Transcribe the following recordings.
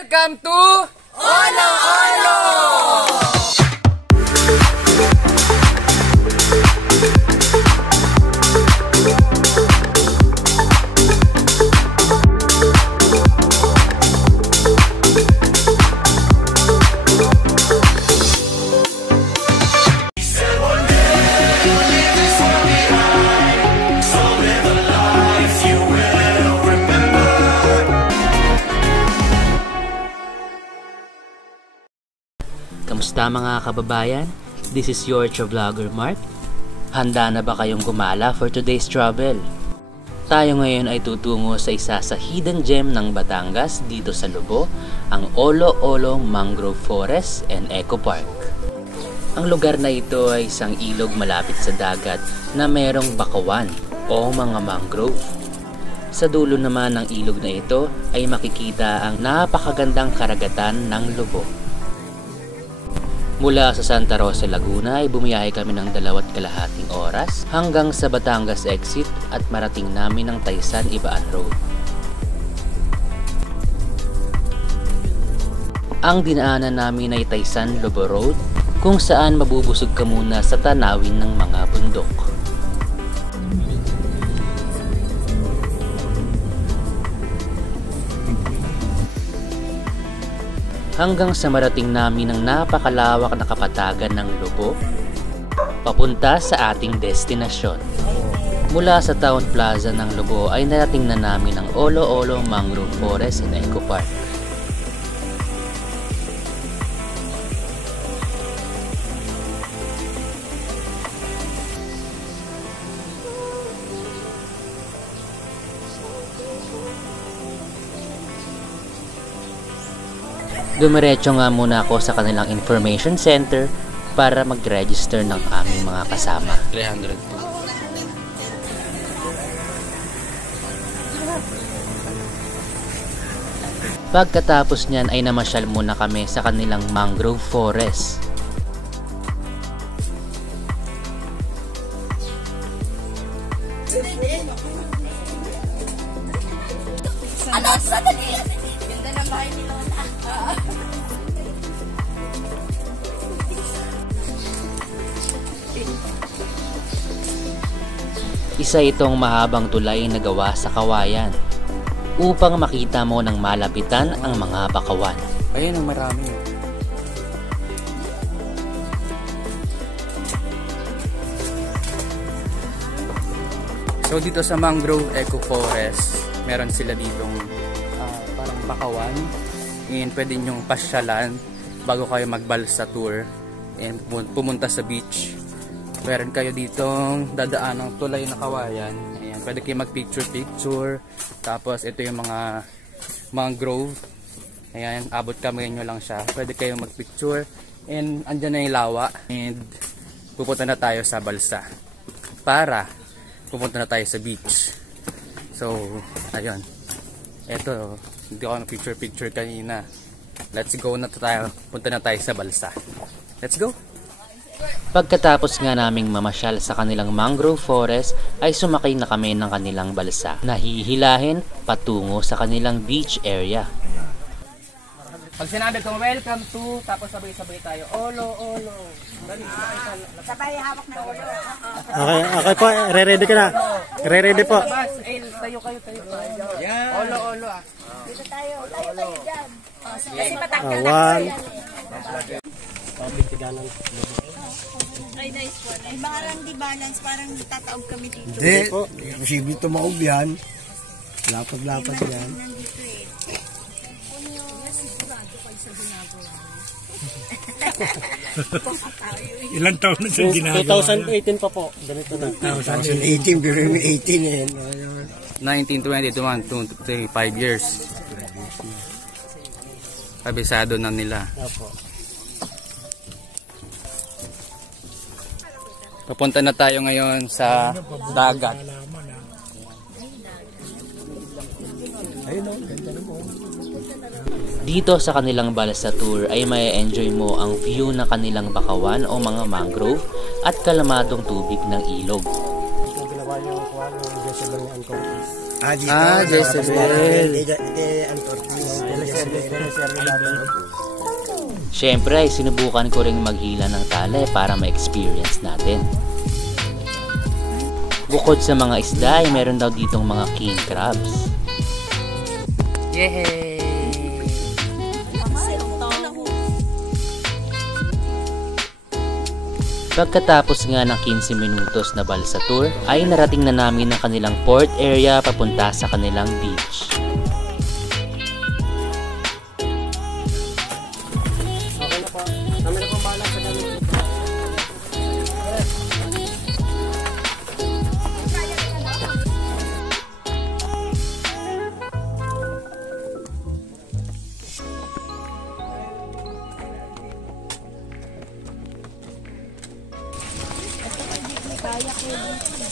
Welcome to Olo Olo! Kamusta mga kababayan? This is your Vlogger Mark. Handa na ba kayong gumala for today's travel? Tayo ngayon ay tutungo sa isa sa hidden gem ng Batangas dito sa Lobo, ang Olo Olo Mangrove Forest and Eco Park. Ang lugar na ito ay isang ilog malapit sa dagat na merong bakawan o mga mangrove. Sa dulo naman ng ilog na ito ay makikita ang napakagandang karagatan ng Lobo. Mula sa Santa Rosa, Laguna ay bumiyahe kami ng 2.5 oras hanggang sa Batangas exit at marating namin ang Taysan Ibaan Road. Ang dinaanan namin ay Taysan Lobo Road kung saan mabubusog ka muna sa tanawin ng mga bundok. Hanggang sa marating namin ang napakalawak na kapatagan ng Lobo, papunta sa ating destinasyon. Mula sa Town Plaza ng Lobo ay narating na namin ang Olo Olo Mangrove Forest and Eco Park. Dumiretso nga muna ako sa kanilang information center para mag-register ng aming mga kasama. 300. Pagkatapos niyan ay namasyal muna kami sa kanilang mangrove forest. Ano? Sadali! Ganda ng bahay ni Lola. Isa itong mahabang tulay na gawa sa kawayan upang makita mo ng malapitan ang mga bakawan. Ayun ang marami. So dito sa Mangrove Eco Forest, meron sila ditong parang bakawan. And pwede nyong pasyalan bago kayo magbalsa tour and pumunta sa beach. Meron kayo ditong dadaan ng tulay na kawayan. Ayan, pwede kayo mag picture. Tapos ito yung mga mangrove. Ayan, abot kamay nyo lang siya. Pwede kayo mag picture. And andyan na yung lawa. And pupunta na tayo sa balsa para pupunta na tayo sa beach. So, ayun. Ito, hindi ako na picture kanina. Let's go na tayo. Punta na tayo sa balsa. Let's go! Pagkatapos nga naming mamasyal sa kanilang mangrove forest ay sumakay na kami ng kanilang balsa na hihilahin patungo sa kanilang beach area. Pag sinabi kong welcome to, tapos sabay-sabay tayo, Olo, Olo. Sabay hawak na ulo. Okay po, re-ready ka na. Re-ready po. Tayo kayo. Olo, Olo ah. Dito tayo dyan. Kasi matanggal One. Ay, nice one. Ay, parang di balance, parang tataob kami dito. Hindi, posible tumaob yan. Lapad-lapad yan. Nandito eh. Ilang taon na siya ginagawa? 2018 pa po. Ganito na. 2018, pero may 18 eh. 1920, 21, 5 years. Kabisado na nila. Opo. Papunta na tayo ngayon sa dagat. Dito sa kanilang balsa tour ay mai-enjoy mo ang view ng kanilang bakawan o mga mangrove at kalamadong tubig ng ilog. Jezebel. Siyempre ay sinubukan ko ring maghila ng tali para ma-experience natin. Bukod sa mga isda ay meron daw ditong mga king crabs. Yehey! Pagkatapos nga ng 15 minutos na balsa tour, ay narating na namin ang kanilang port area papunta sa kanilang beach. Kaya ko dito.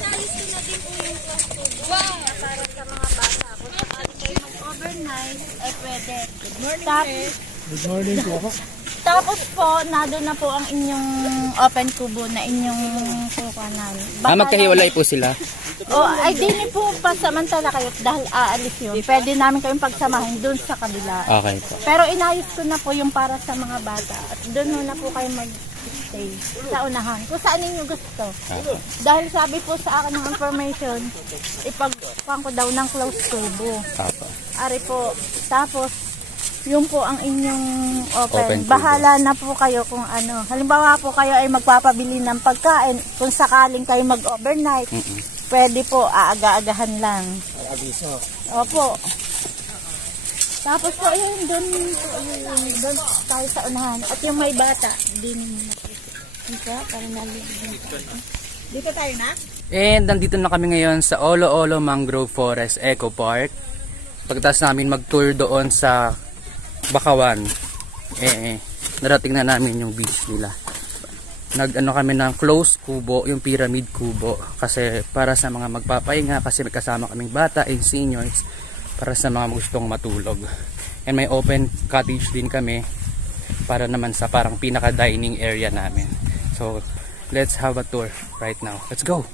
Naayos ko na din po yung plastic. Wow! Para sa mga bata. Kung saan kayo mag-overnight, ay pwede. Good morning, Good morning po ako. Tapos po, nado na po ang inyong open kubo na inyong kukanan. Magkahiwalay po sila. Ay di po pasamantala kayo dahil aalis yun. Pwede namin kayong pagsamahin dun sa kabila. Okay po. Pero inayos ko na po yung para sa mga bata. At dun na po kayo mag-stay sa unahan. Kung saan ninyo gusto. Dahil sabi po sa akin ng information, ipagpang ko daw ng close kubo. Ari po. Tapos, yun po ang inyong open. Bahala na po kayo kung ano. Halimbawa po kayo ay magpapabili ng pagkain. Kung sakaling kayo mag-overnight, pwede po aaga-agahan lang. Abiso. Opo. Tapos po, yun, doon tayo sa unahan. At yung may bata, din dito, para naligyan tayo. Dito tayo na? And nandito na kami ngayon sa Olo Olo Mangrove Forest Eco Park. Pagkatapos namin mag-tour doon sa Bakawan, narating na namin yung beach nila. Nag-ano kami ng close kubo, yung pyramid kubo. Kasi para sa mga magpapahinga, kasi may kasama kaming bata and seniors, para sa mga gustong matulog. And may open cottage din kami, para naman sa parang pinaka-dining area namin. So, let's have a tour right now. Let's go!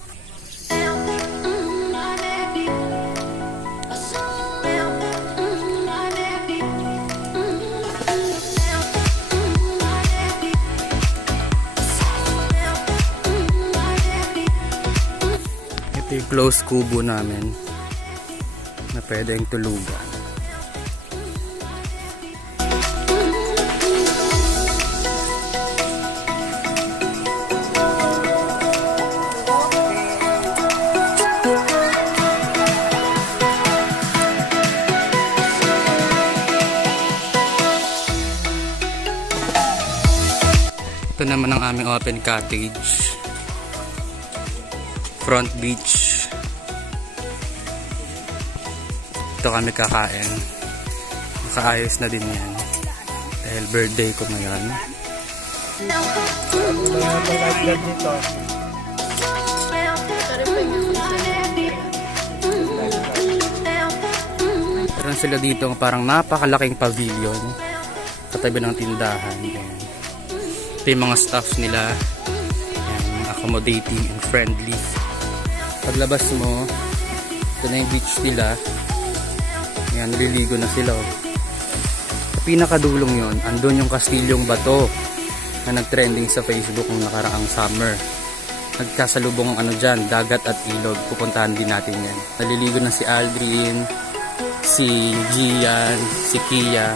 Ito yung close kubo namin na pwedeng tulugan. Ito naman ang aming open cottage. Front beach. Ito kami kakain. Nakaayos na din yan dahil birthday ko ngayon. Meron sila dito parang napakalaking pavilion katabi ng tindahan. Ayan. Ito yung mga staffs nila. Ayan, accommodating and friendly. Paglabas mo, ito na yung beach nila. Ayan, naliligo na sila. Sa pinakadulong yon, andun yung Kastilyong Bato na nag-trending sa Facebook ng nakaraang summer. Nagkasalubong ang ano dyan, dagat at ilog. Pupuntahan din natin yan. Naliligo na si Aldrin, si Gian, si Kia,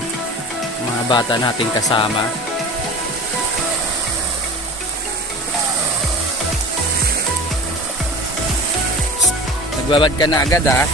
mga bata natin kasama. Nagbabad ka na agad ha.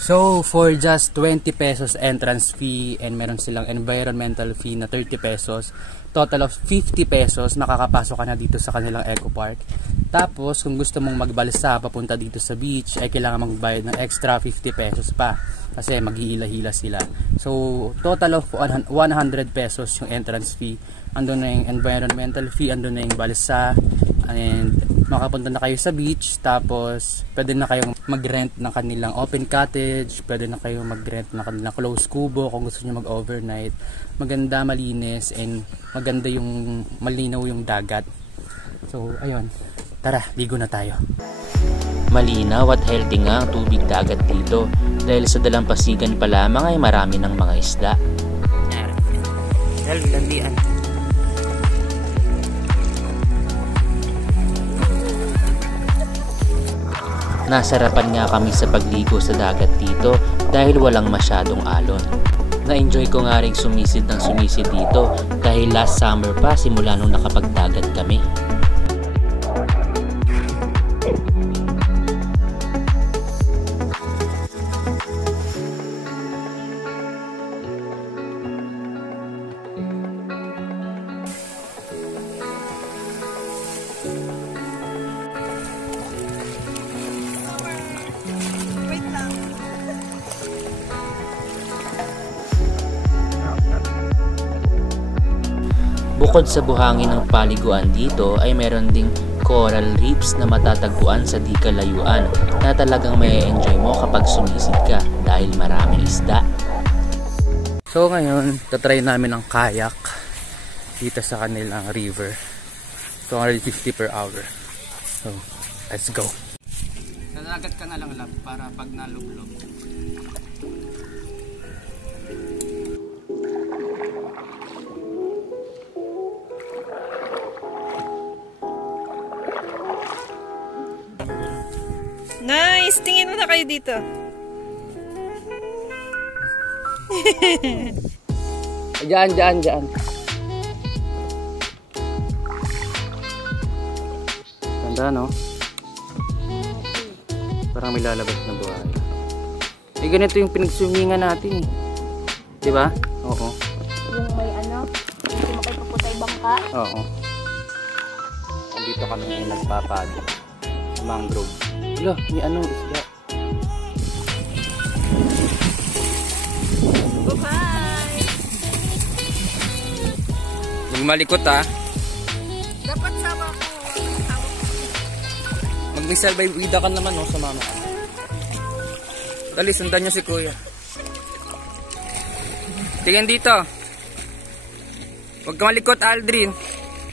So, for just 20 pesos entrance fee and meron silang environmental fee na 30 pesos, total of 50 pesos, makakapasok ka na dito sa kanilang Eco Park. Tapos, kung gusto mong magbalsa papunta dito sa beach, ay kailangan magbayad ng extra 50 pesos pa kasi mag-iila-hila sila. So, total of 100 pesos yung entrance fee. Andun na yung environmental fee, andun na yung balsa, and makapunta na kayo sa beach. Tapos pwede na kayong mag-rent ng kanilang open cottage, pwede na kayong mag-rent ng kanilang closed kubo kung gusto niyo mag-overnight. Maganda, malinis, and maganda yung malinaw yung dagat. So ayun, tara, ligo na tayo. Malinaw at healthy nga ang tubig dagat dito dahil sa dalampasigan pa lamang ay marami ng mga isda. Landian. Nasarapan nga kami sa pagligo sa dagat dito dahil walang masyadong alon. Na-enjoy ko nga rin sumisid ng sumisid dito dahil last summer pa simula nung nakapagdagat kami. Bukod sa buhangin ng paliguan dito ay meron ding coral reefs na matatagpuan sa di kalayuan na talagang may enjoy mo kapag sumisid ka dahil maraming isda. So ngayon, tatry namin ang kayak dito sa kanilang river. 250 per hour. So, let's go. Nalagat ka na lang lab para pag nalublog. Nice! Tingin mo na kayo dito. Diyan. Ganda, no? Parang may lalabas na buhay. Eh, ganito yung pinagswimingan natin, eh. Diba? Oo. Yung may ano, hindi makipaputay bangka. Oo. Dito kami nagpapag sa mangrove. Wala, may anong isda. Bye-bye! Huwag malikot, ha. Dapat sama ko. Mag-misalbay wida ka naman, no, sa mama ka. Dali, sundan nyo si kuya. Tingin dito. Huwag ka malikot, Aldrin.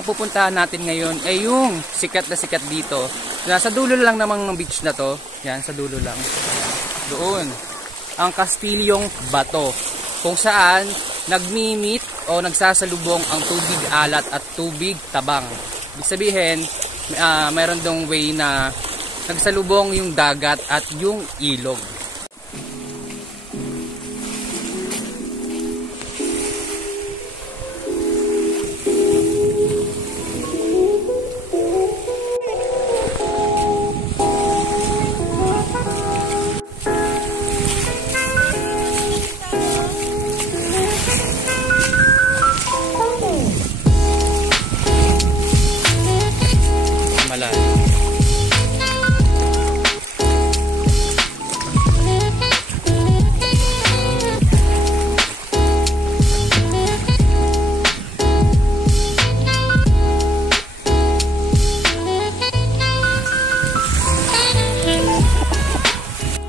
Pupuntahan natin ngayon ay yung sikat na sikat dito. Nasa dulo lang namang ng beach na to. Yan, sa dulo lang. Doon. Ang Kastilyong Bato. Kung saan nagmi-meet o nagsasalubong ang tubig alat at tubig tabang. Ibig sabihin, mayroon dong way na nagsalubong yung dagat at yung ilog.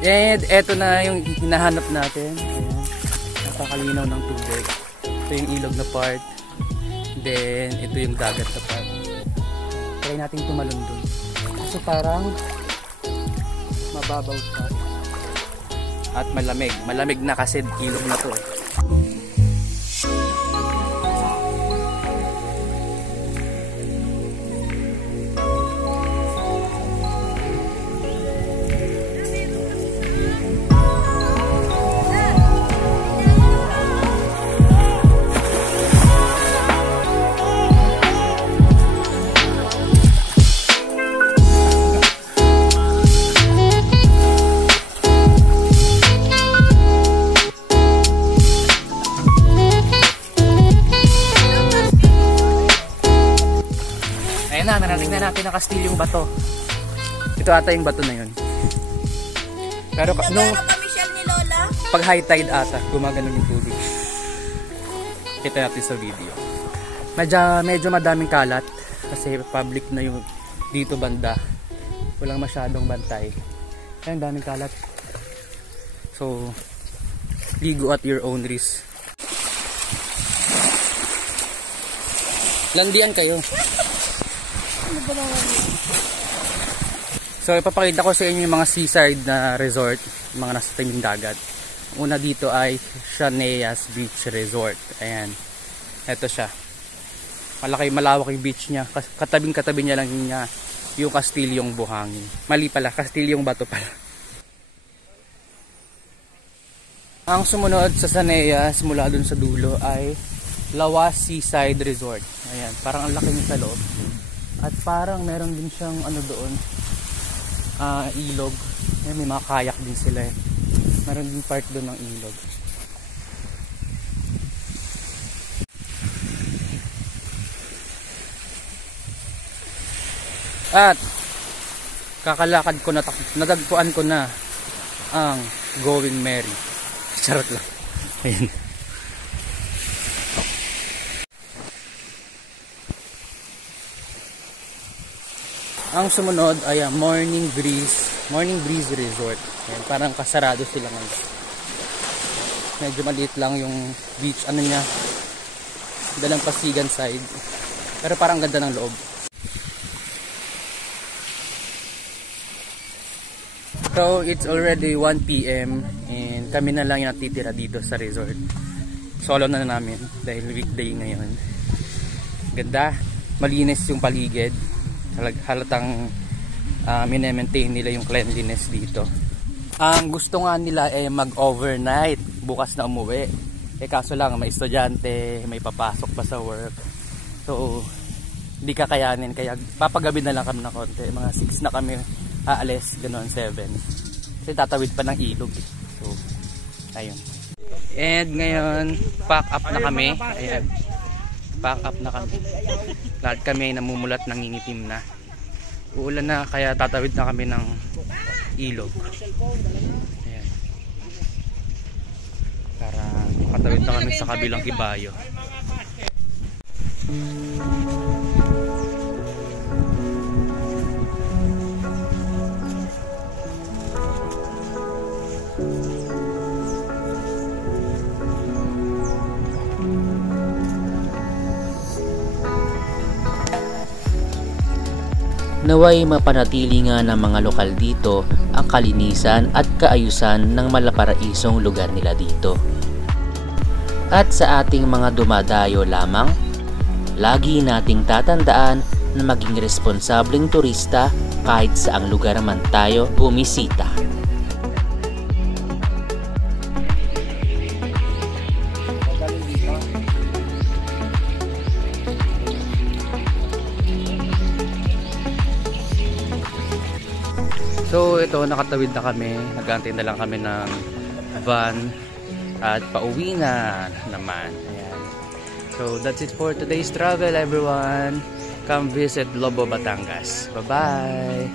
And eto na yung hinahanap natin. Ayan. Napakalinaw ng tubig. Ito yung ilog na part. Then ito yung dagat na part. Try natin tumalon dun. So parang mababaw pa. At malamig. Malamig na kasi ilog na to. natin ang Castillo yung bato. Ito ata yung bato na yun. Pero nung pag high tide ata, gumagano yung tubig. Kita natin sa video. Medyo madaming kalat kasi public na yung dito banda. Walang masyadong bantay. Kaya ang daming kalat. So, ligo at your own risk. Landian kayo. So, ipapakita ko sa inyo yung mga seaside na resort, mga nasa tabing dagat. Una dito ay Chaneas Beach Resort. Ayan. Ito siya. Malawak yung beach niya. Katabing-katabi niya lang niya yung Castilyong buhangin. Mali pala, Castilyong bato pala. Ang sumunod sa Chaneas mula dun sa dulo ay Lawas Seaside Resort. Ayan, parang ang laki niya sa loob. At parang meron din siyang ano doon, ilog. Ayan, may mga kayak din sila eh. Meron din part doon ng ilog. At kakalakad ko na, nadagpuan ko na ang Going Merry. Charot lang. Ayan. Ang sumunod ay Morning Breeze Resort. Ayan, parang kasarado sila ngayon. Medyo maliit lang yung beach, ano niya, dalang Pasigan side. Pero parang ganda ng loob. So it's already 1 PM and kami na lang yung natitira dito sa resort. Solo na namin dahil weekday ngayon. Ganda, malinis yung paligid. Halatang minemaintain nila yung cleanliness dito. Ang gusto nga nila ay mag-overnight, bukas na umuwi. Kaso lang may estudyante, may papasok pa sa work. So hindi kakayanin, kaya papagabi na lang kami ng konti. Mga 6 na kami aalis, ganoon 7. Kasi tatawid pa ng ilog. So ayun. And ngayon pack up na kami. Ayan. Pack up na kami. Lahat kami ay namumulat, nangingitim na. Uulan na kaya tatawid na kami ng ilog. Ayan. Para makatawid na kami sa kabilang ibayo. Naway mapanatili nga ng mga lokal dito ang kalinisan at kaayusan ng malaparaisong lugar nila dito. At sa ating mga dumadayo lamang, lagi nating tatandaan na maging responsableng turista kahit saang lugar man tayo bumisita. So ito, nakatawid na kami. Nag-aantay na lang kami ng van at pauwi na naman. Ayan. So that's it for today's travel, everyone. Come visit Lobo, Batangas. Bye bye.